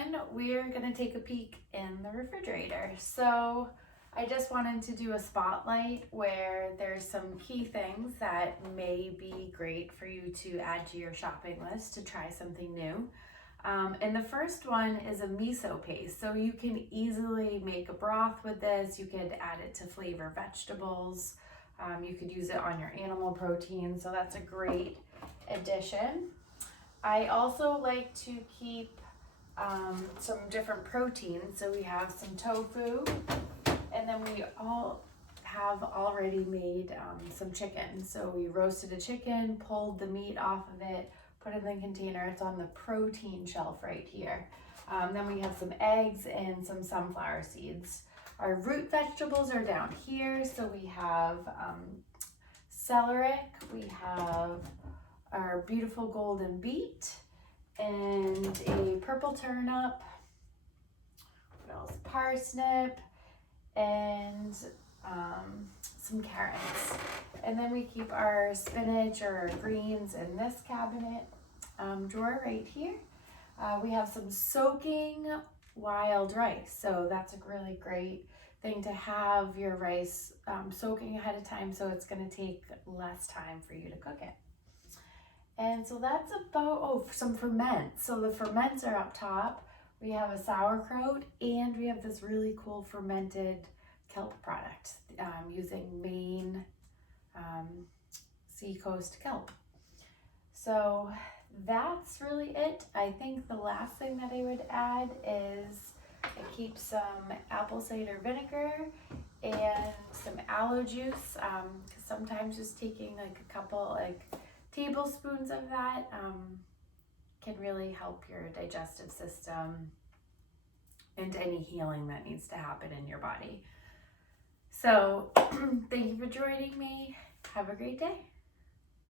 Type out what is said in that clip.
one, we're gonna take a peek in the refrigerator. So I just wanted to do a spotlight where there's some key things that may be great for you to add to your shopping list to try something new. And the first one is a miso paste. So you can easily make a broth with this. You could add it to flavor vegetables. You could use it on your animal protein. So that's a great addition. I also like to keep some different proteins. So we have some tofu, and then we all have already made some chicken. So we roasted a chicken, pulled the meat off of it, put it in the container. It's on the protein shelf right here. Then we have some eggs and some sunflower seeds. Our root vegetables are down here. So we have celeriac, we have our beautiful golden beet, and a purple turnip. What else? Parsnip, and some carrots. And then we keep our spinach or our greens in this cabinet drawer right here. We have some soaking wild rice. So that's a really great thing to have your rice soaking ahead of time, so it's going to take less time for you to cook it. And so that's about, some ferments. So the ferments are up top. We have a sauerkraut, and we have this really cool fermented kelp product using Maine seacoast kelp. So that's really it. I think the last thing that I would add is I keep some apple cider vinegar and some aloe juice, because sometimes just taking like a couple tablespoons of that can really help your digestive system and any healing that needs to happen in your body. So thank you for joining me. Have a great day.